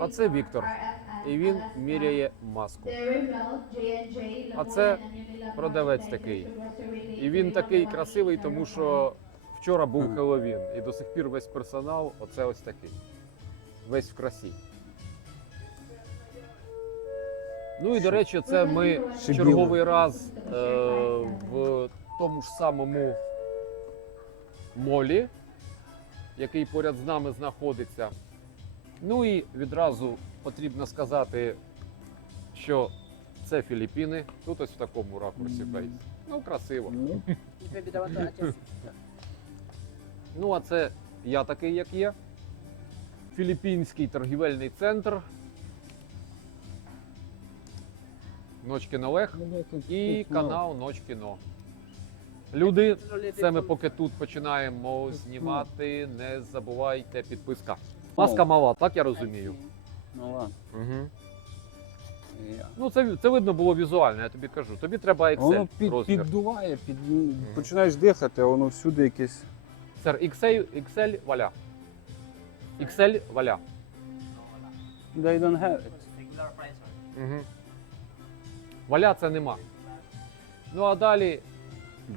А це Віктор. І він міряє маску. А це продавець такий. І він такий красивий, тому що вчора був Хеллоуін. І до сих пір весь персонал оце ось такий. Весь в красі. Ну і до речі, це ми черговий раз е, в тому ж самому молі, який поряд з нами знаходиться. Ну і відразу потрібно сказати, що це Філіппіни. Тут ось в такому ракурсі фейс. Ну, красиво. Ну, Ну, а це я такий, як є. Філіппінський торгівельний центр. Ночкін Олег ну, і канал Ноч кіно. Люди, це ми поки тут починаємо знімати. Не забувайте підписка. Маска мала, так я розумію. Ну ладно. Угу. Я. Ну, це, це видно було візуально, я тобі кажу. Тобі треба Excel Воно під, розмір. піддуває, під... починаєш дихати, а воно всюди якесь. Сер, XL, XL валя. XL валя. They don't have it. Угу. Валя це нема. Ну а далі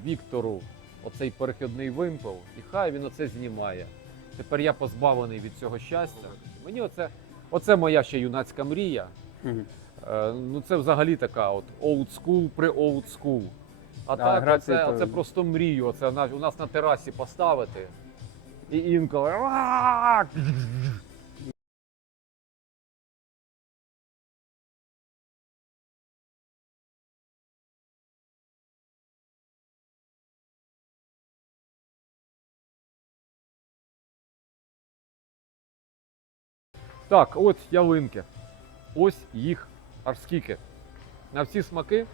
Віктору оцей перехідний вимпел, і хай він оце знімає. Тепер я позбавлений від цього щастя. Мені оце, оце моя ще юнацька мрія. Е, ну це взагалі така от old school при old school. А Да, так, грати оце, то- оце просто мрію. Оце на- у нас на терасі поставити. І інколи. «Ааа!» Так, от ялинки. Ось їх аж скільки. На всі смаки.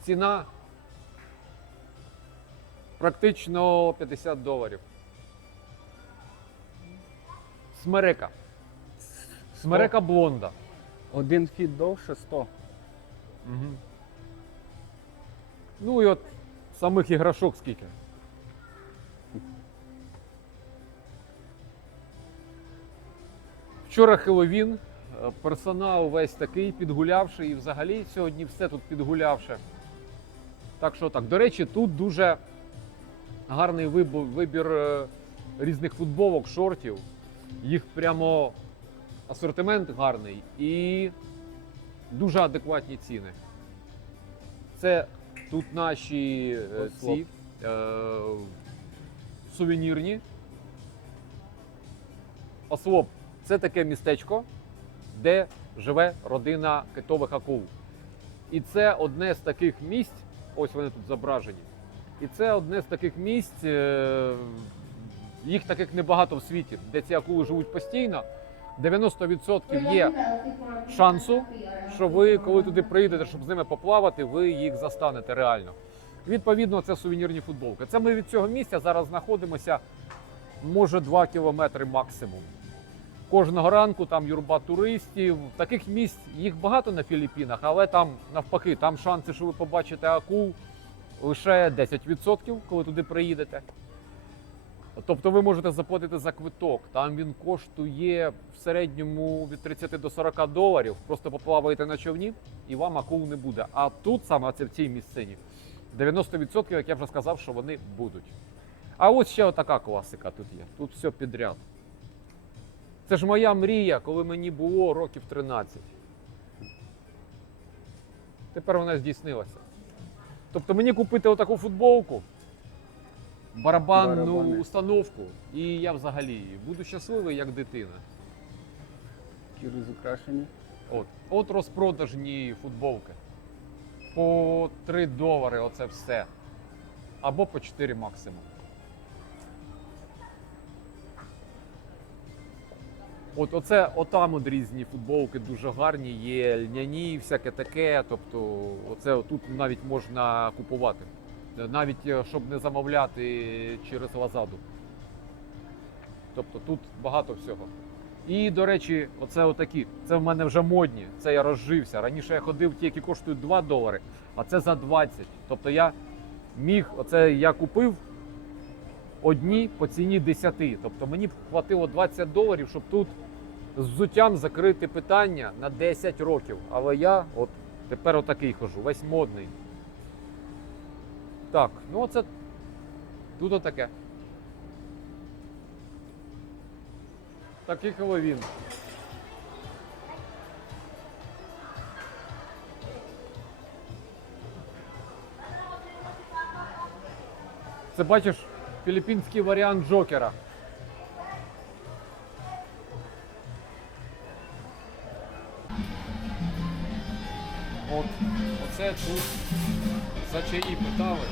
Ціна практично 50 доларів. Смерека. Смерека блонда. Один фіт довше 100. Угу. Ну і от самих іграшок скільки. Вчора Хеллоуін, е, персонал весь такий підгулявший, і взагалі сьогодні все тут підгулявше. Так що так. До речі, тут дуже гарний вибір е, різних футболок, шортів. Їх прямо асортимент гарний і дуже адекватні ціни. Це тут наші е, ці е, сувенірні. Ослоп це таке містечко, де живе родина китових акул. І це одне з таких місць, ось вони тут зображені. І це одне з таких місць, е, їх таких небагато в світі, де ці акули живуть постійно. 90% є шансу, що ви, коли туди приїдете, щоб з ними поплавати, ви їх застанете реально. Відповідно, це сувенірні футболки. Це ми від цього місця зараз знаходимося, може, 2 кілометри максимум. Кожного ранку там юрба туристів. Таких місць їх багато на Філіппінах, але там навпаки, там шанси, що ви побачите акул лише 10%, коли туди приїдете. Тобто ви можете заплатити за квиток. Там він коштує в середньому від 30 до 40 доларів. Просто поплаваєте на човні і вам акул не буде. А тут саме це в цій місцині 90%, як я вже сказав, що вони будуть. А ось ще така класика тут є. Тут все підряд. Це ж моя мрія, коли мені було років 13. Тепер вона здійснилася. Тобто мені купити отаку футболку, барабанну Барабани. установку, і я взагалі буду щасливий як дитина. Такі розукрашені. От, от розпродажні футболки. По 3 долари оце все. Або по 4 максимум. От оце отам от різні футболки дуже гарні, є льняні, всяке таке. Тобто, оце тут навіть можна купувати. Навіть е, щоб не замовляти через Лазаду. Тобто тут багато всього. І, до речі, оце отакі. Це в мене вже модні. Це я розжився. Раніше я ходив ті, які коштують 2 долари, а це за 20. Тобто я міг, оце я купив одні по ціні 10. Тобто мені б хватило 20 доларів, щоб тут З взуттям закрити питання на 10 років. Але я от тепер отакий хожу, весь модний. Так, ну оце тут отаке. Такий Хеллоуін. Це бачиш філіппінський варіант Джокера. Тут за чаї питали.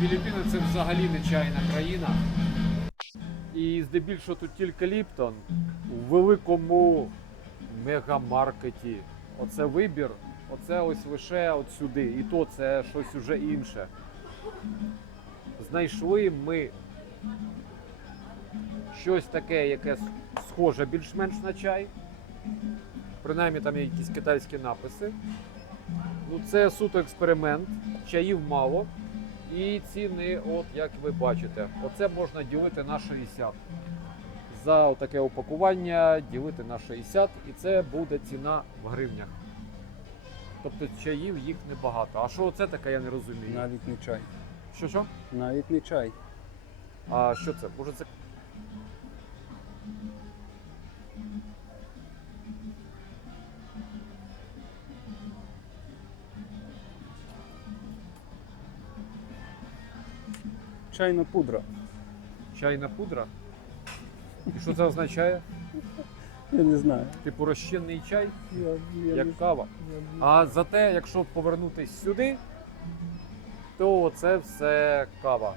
Філіппіни це взагалі не чайна країна. І здебільшого тут тільки Ліптон у великому мегамаркеті. Оце вибір, оце ось лише от сюди. І то це щось уже інше. Знайшли ми щось таке, яке схоже більш-менш на чай. Принаймні там є якісь китайські написи. Ну, це суто експеримент, чаїв мало. І ціни, от як ви бачите, оце можна ділити на 60. За таке упакування ділити на 60, і це буде ціна в гривнях. Тобто чаїв їх небагато. А що це таке, я не розумію. Навіть не чай. Що що? Навіть не чай. А що це? Може це. Чайна пудра. Чайна пудра? І що це означає? Я не знаю. Типу розчинний чай, Я, я як не- кава. я не- А зате, якщо повернутись сюди, то це все кава.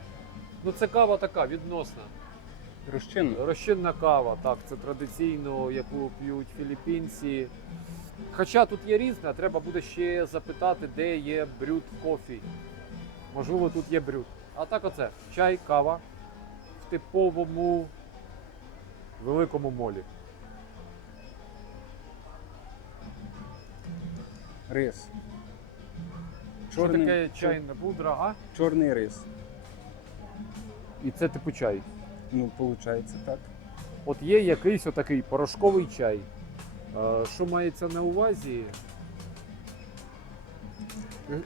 Ну це кава така відносна. Розчинна. Розчинна кава, так, це традиційно, яку п'ють філіппінці. Хоча тут є різне, треба буде ще запитати, де є брюд кофі. Можливо, тут є брюд. А так оце чай, кава в типовому великому молі. Рис. Що Чорний- таке чайна пудра, а? Чорний рис. І це типу чай. Ну, виходить так. От є якийсь отакий порошковий чай. Е, Що мається на увазі? Е,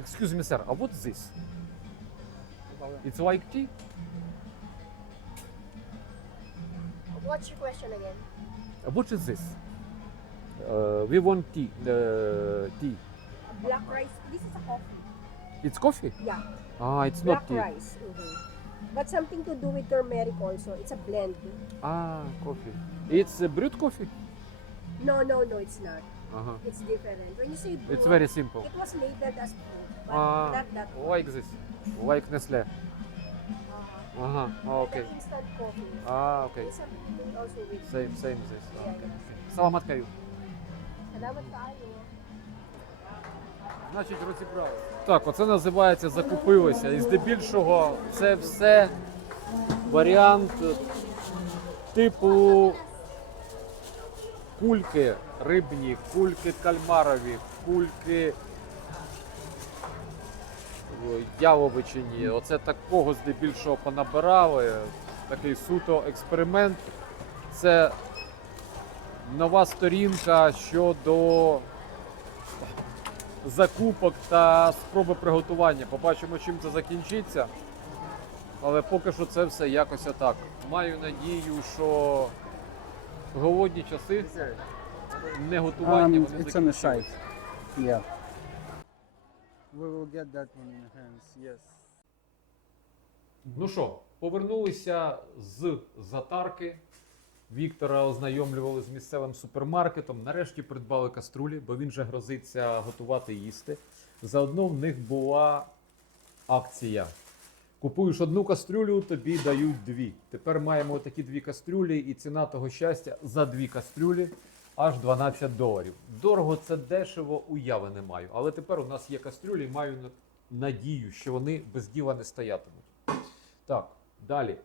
Excuse me, sir, а is this? It's white tea. What's your question again? Uh, what is this? Uh, we want tea. The tea. Black rice. This is a coffee. It's coffee. Yeah. Ah, it's Black not tea. rice. mhm. But something to do with turmeric also. It's a blend. Ah, coffee. It's a brewed coffee. No, no, no, it's not. Uh-huh. It's different. When you say brew, It's very simple. it was labeled as. Ah, not that one. like this. Like Nestle. Uh, Ага, ah, instant coffee. Ah, okay. It's something also with. Same, same this. Salamat kaayo. Значить, розібрали. Так, оце називається закупилися. І здебільшого це все варіант е, типу кульки рибні, кульки кальмарові, кульки яловичині. Оце такого здебільшого понабирали. Такий суто експеримент. Це нова сторінка щодо закупок та спроби приготування. Побачимо, чим це закінчиться. Але поки що це все якось отак. Маю надію, що голодні часи не готування Um, вони it's We will get that one in hands, yes. Ну що, повернулися з затарки. Віктора ознайомлювали з місцевим супермаркетом. Нарешті придбали каструлі, бо він же грозиться готувати їсти. Заодно в них була акція. Купуєш одну кастрюлю, тобі дають дві. Тепер маємо такі дві кастрюлі, і ціна того щастя за дві кастрюлі аж 12 доларів. Дорого це дешево, уяви не маю. Але тепер у нас є кастрюлі, маю надію, що вони без діла не стоятимуть. Так, далі.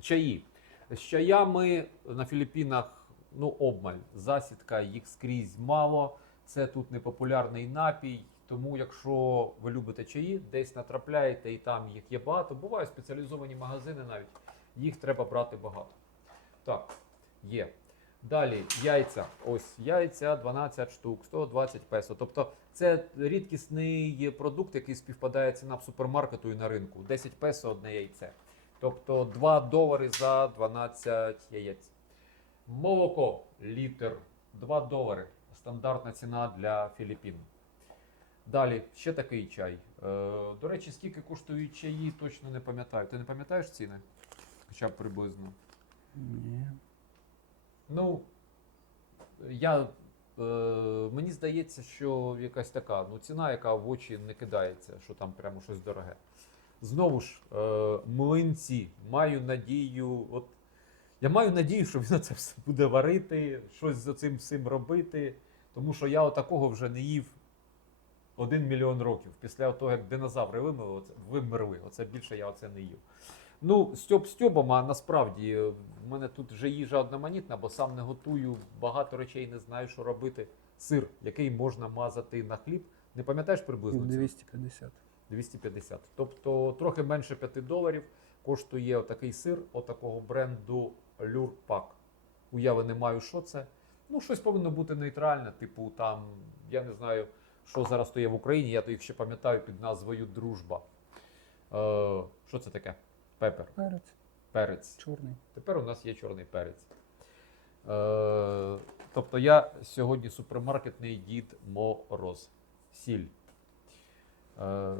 Чаї. З чаями на Філіппінах ну, обмаль. Засідка, їх скрізь мало. Це тут непопулярний напій. Тому, якщо ви любите чаї, десь натрапляєте і там їх є багато. Бувають спеціалізовані магазини навіть. Їх треба брати багато. Так, є. Далі яйця. Ось яйця 12 штук, 120 песо. Тобто це рідкісний продукт, який співпадає ціна в супермаркету і на ринку. 10 песо одне яйце. Тобто 2 долари за 12 яєць. Молоко літр 2 долари. Стандартна ціна для Філіппін. Далі ще такий чай. Е, до речі, скільки коштують чаї, точно не пам'ятаю. Ти не пам'ятаєш ціни? Хоча б приблизно. Ні. Ну, я, е, мені здається, що якась така ну, ціна, яка в очі не кидається, що там прямо щось дороге. Знову ж, е, млинці, маю надію, от, я маю надію, що він це все буде варити, щось з цим всім робити, тому що я отакого вже не їв один мільйон років. Після того, як динозаври вимерли, вимерли, оце більше я оце не їв. Ну, стьоп стьобом, а насправді е, в мене тут вже їжа одноманітна, бо сам не готую, багато речей не знаю, що робити. Сир, який можна мазати на хліб. Не пам'ятаєш приблизно? 250. 250. Тобто трохи менше 5 доларів коштує отакий сир отакого бренду Люрпак. Уяви не маю, що це. Ну, щось повинно бути нейтральне, типу там, я не знаю, що зараз то є в Україні, я то їх ще пам'ятаю під назвою Дружба. Е, що це таке? Пепер. Перець Перець. чорний. Тепер у нас є чорний перець. Е, тобто я сьогодні супермаркетний дід Мороз. Сіль. Е,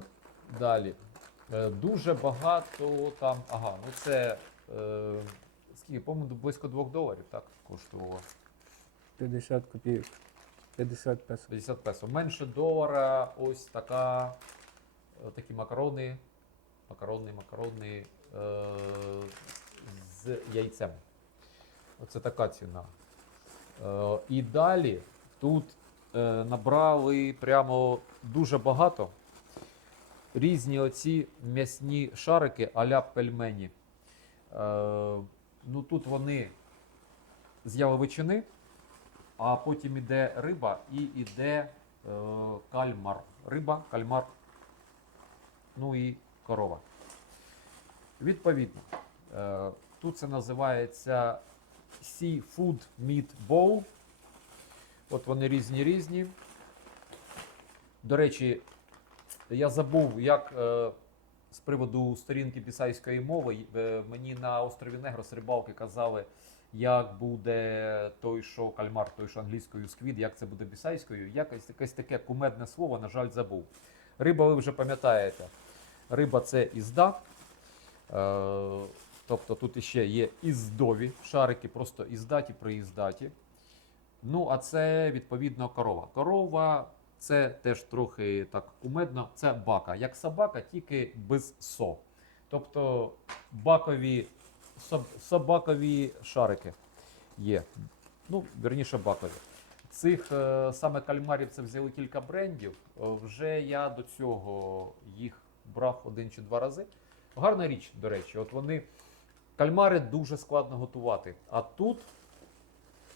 далі. Е, дуже багато там. Ага, ну це. Е, скільки, по-моєму, близько 2 доларів так коштувало. 50 копійок. 50 песо. 50 песо. Менше долара, ось така, е, такі макарони. Макарони, макарони з яйцем. Оце така ціна. Е, і далі тут е, набрали прямо дуже багато. Різні оці м'ясні шарики а-ля пельмені. Е, ну тут вони з яловичини, а потім іде риба і іде е, кальмар. Риба, кальмар, ну і корова. Відповідно, е, тут це називається Seafood Meat Bowl. От вони різні різні. До речі, я забув, як е, з приводу сторінки бісайської мови, е, мені на острові Негрос рибалки казали, як буде той, що кальмар, той, що англійською сквід, як це буде бісайською. Якось якесь таке кумедне слово, на жаль, забув. Риба, ви вже пам'ятаєте. Риба це ізда. Е, тобто тут іще є іздові шарики, просто іздаті, приїздаті. Ну, а це відповідно корова. Корова це теж трохи так кумедно. Це бака. Як собака, тільки без со. Тобто бакові, соб- собакові шарики є. Ну, верніше, бакові. Цих е, саме кальмарів це взяли кілька брендів. Е, Вже я до цього їх брав один чи два рази. Гарна річ, до речі, от вони. Кальмари дуже складно готувати. А тут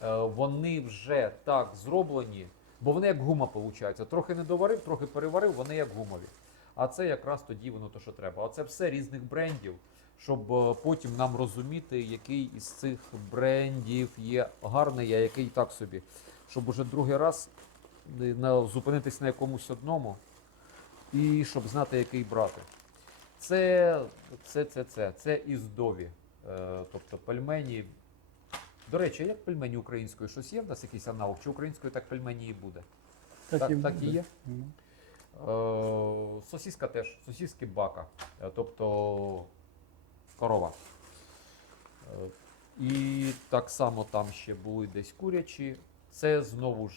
е, вони вже так зроблені, бо вони як гума виходить. Трохи не доварив, трохи переварив, вони як гумові. А це якраз тоді воно то, що треба. А це все різних брендів, щоб е, потім нам розуміти, який із цих брендів є гарний, а який так собі. Щоб уже другий раз зупинитись на якомусь одному і щоб знати, який брати. Це, це, це, це, це іздові. Е, тобто пельмені. До речі, як пельмені українською? Щось є в нас якийсь аналог? Чи українською так пельмені і буде? Так- так і буде. є? Ну. Е, сосіска теж, сосіски бака, е, тобто корова. І так само там ще були десь курячі. Це знову ж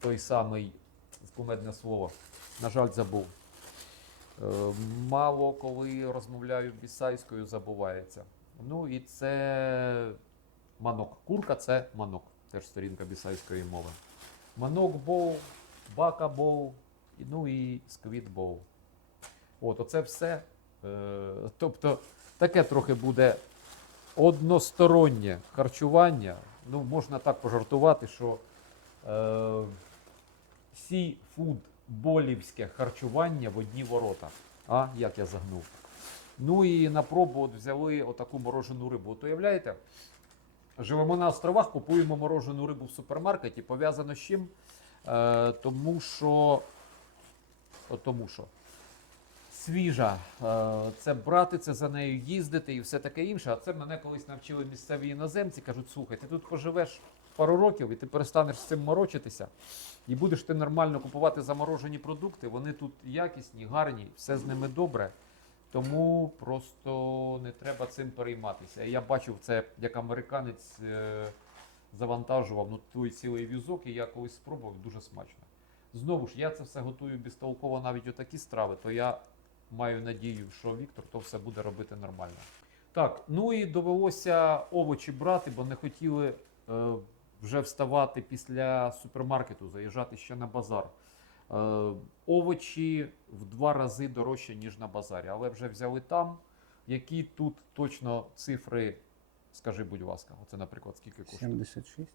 той самий кумедне слово. На жаль, забув. Е, Мало коли розмовляю бісайською, забувається. Ну і це манок. Курка це манок. Теж сторінка бісайської мови. Манок боу, бака боу, ну і сквіт боу. От, оце все. Е, тобто таке трохи буде одностороннє харчування. Ну, можна так пожартувати, що е, сі-фуд болівське харчування в одні ворота. А, як я загнув. Ну і на пробу от взяли отаку морожену рибу. От уявляєте? живемо на островах, купуємо морожену рибу в супермаркеті. Пов'язано з чим? Е, тому що. От тому що. Свіжа. Е, це брати, це за нею їздити і все таке інше. А це мене колись навчили місцеві іноземці. Кажуть, слухай, ти тут поживеш пару років і ти перестанеш з цим морочитися. І будеш ти нормально купувати заморожені продукти. Вони тут якісні, гарні, все з ними добре. Тому просто не треба цим перейматися. Я бачив це, як американець е, завантажував ну, той цілий візок, і я колись спробував дуже смачно. Знову ж, я це все готую безтолково навіть отакі страви, то я маю надію, що Віктор то все буде робити нормально. Так, ну і довелося овочі брати, бо не хотіли е, вже вставати після супермаркету, заїжджати ще на базар. Е, овочі в два рази дорожче, ніж на базарі, але вже взяли там. Які тут точно цифри, скажи, будь ласка, оце, наприклад, скільки коштує? 76,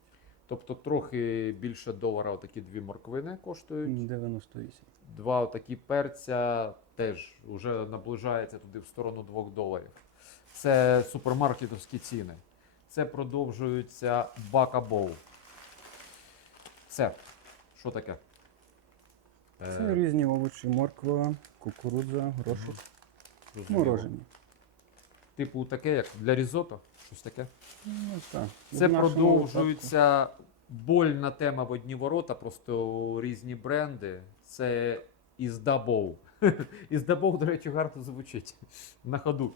Тобто трохи більше долара отакі дві морквини коштують. 98. Два отакі перця теж вже наближається туди в сторону 2 доларів. Це супермаркетовські ціни. Це продовжується бакабоу. Це що таке? Е, Це різні овочі, морква, кукурудза, горошок, зрозуміло. морожені. Типу таке, як для різото? Щось таке? Ну, так. Це В нашому продовжується больна тема в одні ворота, просто різні бренди. Це Іздабоу. Іздабоу, до речі, гарно звучить на ходу.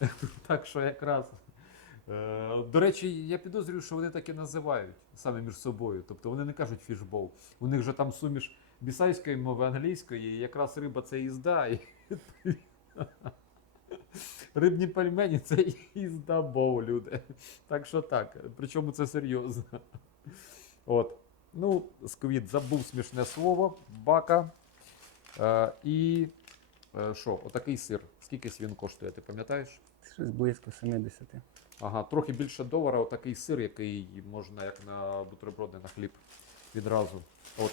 Так що якраз. Е, До речі, я підозрюю, що вони так і називають саме між собою. Тобто вони не кажуть фішбоу. У них же там суміш бісайської мови, англійської, і якраз риба це їзда. Рибні пельмені це їзда боу, люди. Так що так. Причому це серйозно. От. Ну, сквіт забув смішне слово, бака. Е, і е, що, отакий сир. Скільки він коштує, ти пам'ятаєш? Щось близько 70. Ага, трохи більше долара, отакий сир, який можна як на бутерброди на хліб відразу. От.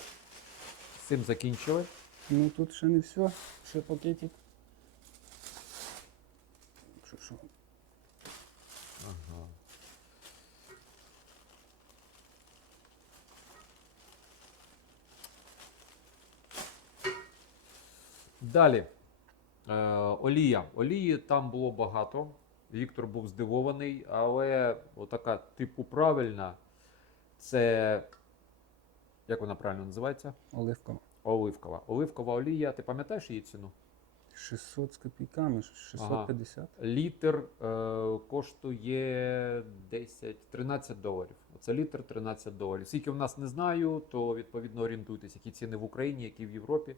З цим закінчили. Ну тут ще не все, ще пакетик. Що, що? Ага. Далі. Е, олія. Олії там було багато. Віктор був здивований, але отака типу правильна. Це. Як вона правильно називається? Оливкова. Оливкова. Оливкова олія. Ти пам'ятаєш її ціну? 600 з копійками, 650. Літр е, коштує 10-13 доларів. Оце літр 13 доларів. Скільки в нас не знаю, то відповідно орієнтуйтесь, які ціни в Україні, які в Європі.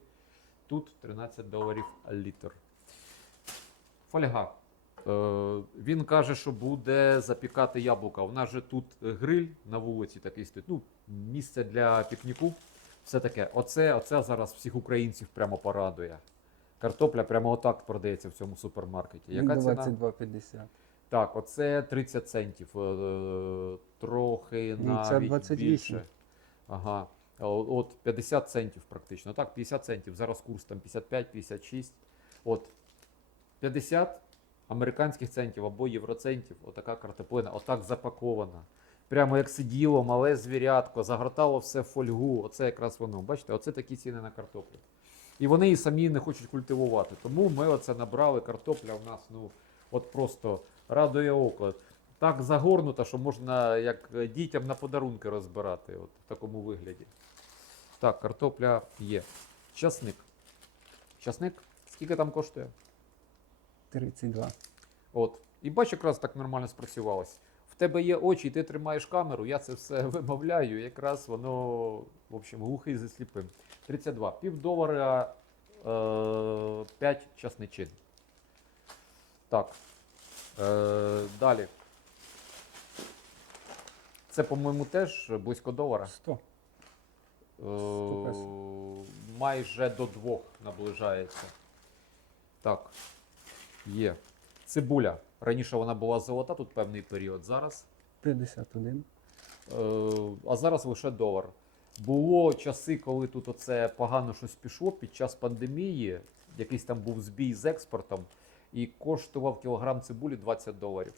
Тут 13 доларів літр. Фольга. Е, він каже, що буде запікати яблука. У нас же тут гриль на вулиці такий стоїть. Ну, місце для пікніку. Все таке. Оце, оце зараз всіх українців прямо порадує. Картопля прямо отак продається в цьому супермаркеті. Яка ціна? 22,50. Так, оце 30 центів. е, Трохи Ну, це 28. більше. Ага. От 50 центів практично. Так, 50 центів. Зараз курс там 55-56. От 50 американських центів або євроцентів. Отака картоплина, отак запакована. Прямо як сиділо, мале звірятко, загортало все в фольгу. Оце якраз воно. Бачите, оце такі ціни на картоплю. І вони і самі не хочуть культивувати. Тому ми оце набрали. Картопля у нас, ну, от просто радує око. Так загорнута, що можна як дітям на подарунки розбирати, от в такому вигляді. Так, картопля є. Часник. Часник? Скільки там коштує? 32. От. І бач, якраз так нормально спрацювалось. В тебе є очі, ти тримаєш камеру, я це все вимовляю, якраз воно, в общем, глухий зі сліпим. 32. Пів долара е, 5 часничин. Так. Е, далі. Це, по-моєму, теж близько долара. 100. Е, майже до двох наближається. Так. Є. Цибуля. Раніше вона була золота, тут певний період. Зараз. 51. Е, а зараз лише долар. Було часи, коли тут оце погано щось пішло під час пандемії. Якийсь там був збій з експортом, і коштував кілограм цибулі 20 доларів.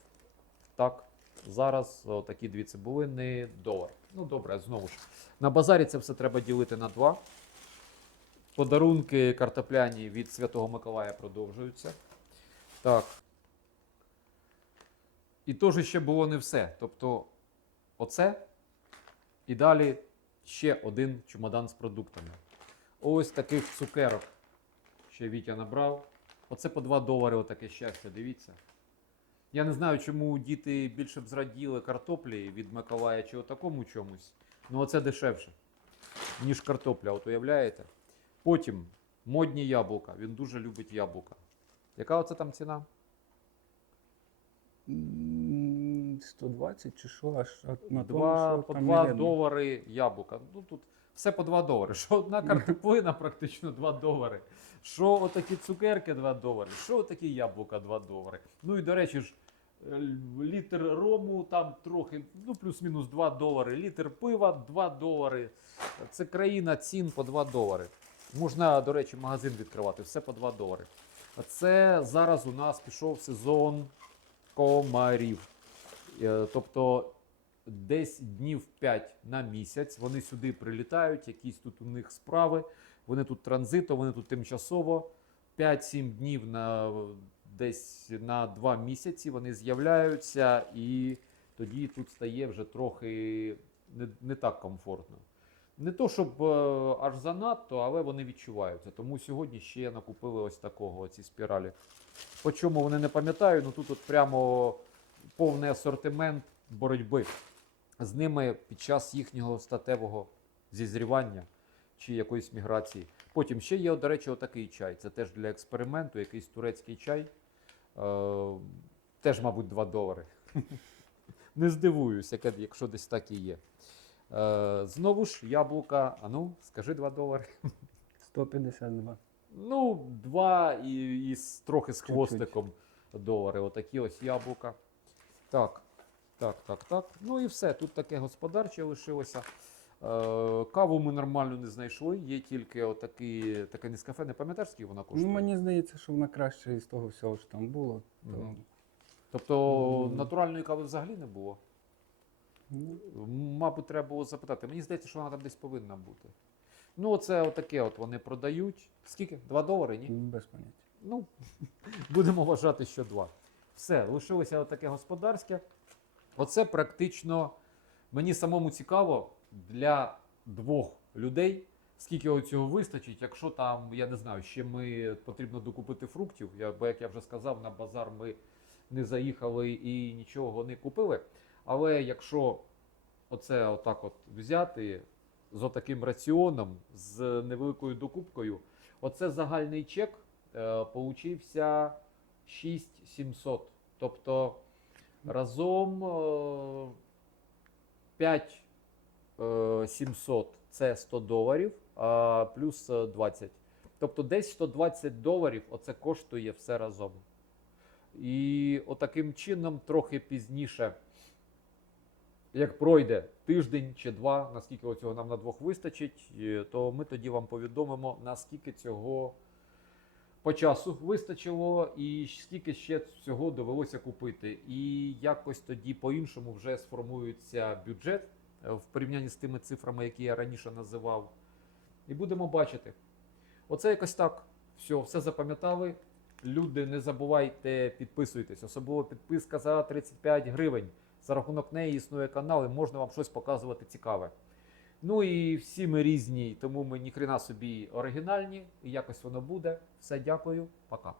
Так. зараз о, такі дві цибулини долар. Ну добре, знову ж. На базарі це все треба ділити на два. Подарунки картопляні від Святого Миколая продовжуються. Так. І теж ще було не все. Тобто, оце і далі ще один чемодан з продуктами. Ось таких цукерок. Ще Вітя набрав. Оце по 2 долари отаке щастя, дивіться. Я не знаю, чому діти більше б зраділи картоплі від Миколая чи отакому чомусь. Ну оце дешевше, ніж картопля, от уявляєте? Потім модні яблука. Він дуже любить яблука. Яка оце там ціна? М, 120 чи що, аж на тому, Два, що по там 2 не долари яблука. Ну тут все по 2 долари. Що одна картоплина практично 2 долари. Що отакі цукерки 2 долари, що отакі яблука 2 долари. Ну і до речі ж, е, літр рому там трохи, ну плюс-мінус 2 долари. Літр пива 2 долари. Це країна цін по 2 долари. Можна, до речі, магазин відкривати, все по 2 долари. Це зараз у нас пішов сезон комарів. Е, Тобто десь днів 5 на місяць вони сюди прилітають, якісь тут у них справи. Вони тут транзитом, вони тут тимчасово. 5-7 днів на десь на 2 місяці вони з'являються, і тоді тут стає вже трохи не, не так комфортно. Не то, щоб е, аж занадто, але вони відчуваються. Тому сьогодні ще накупили ось такого, ці спіралі. По чому вони не пам'ятаю, ну тут от прямо повний асортимент боротьби з ними під час їхнього статевого зізрівання чи якоїсь міграції. Потім ще є, до речі, отакий чай. Це теж для експерименту, якийсь турецький чай. Е, теж, мабуть, 2 долари. Не здивуюсь, якщо десь так і є. Е, знову ж яблука. А ну, скажи 2 долари. 152. Ну, два і, і з, трохи з хвостиком долари. Отакі ось яблука. Так, так, так, так. Ну і все. Тут таке господарче лишилося. Е, каву ми нормально не знайшли. Є тільки отакі, таке нескафе. Не пам'ятаєш, скільки вона коштує? Ну, мені здається, що вона краще із того всього, що там було. То. Тобто Мгм. натуральної кави взагалі не було. Мабуть, треба було запитати. Мені здається, що вона там десь повинна бути. Ну, оце отаке от вони продають. Скільки? 2 долари, ні? без поняття. Ну, будемо вважати, що два. Все, лишилося таке господарське. Оце практично мені самому цікаво для двох людей, скільки цього вистачить, якщо там, я не знаю, ще ми потрібно докупити фруктів. Я, бо як я вже сказав, на базар ми не заїхали і нічого не купили. Але якщо оце отак от взяти з отаким раціоном, з невеликою докупкою, оце загальний чек е, получився 6700. Тобто разом е, 5700 це 100 доларів, а плюс е, 20. Тобто десь 120 доларів оце коштує все разом. І отаким чином трохи пізніше, як пройде тиждень чи два, наскільки цього нам на двох вистачить, е, то ми тоді вам повідомимо, наскільки цього по часу вистачило, і скільки ще всього довелося купити. І якось тоді по-іншому вже сформується бюджет е, в порівнянні з тими цифрами, які я раніше називав. І будемо бачити. Оце якось так. Все, все запам'ятали. Люди, не забувайте, підписуйтесь. Особливо підписка за 35 гривень. За рахунок неї існує канал і можна вам щось показувати цікаве. Ну і всі ми різні, тому ми ніхрена собі оригінальні, і якось воно буде. Все, дякую, пока.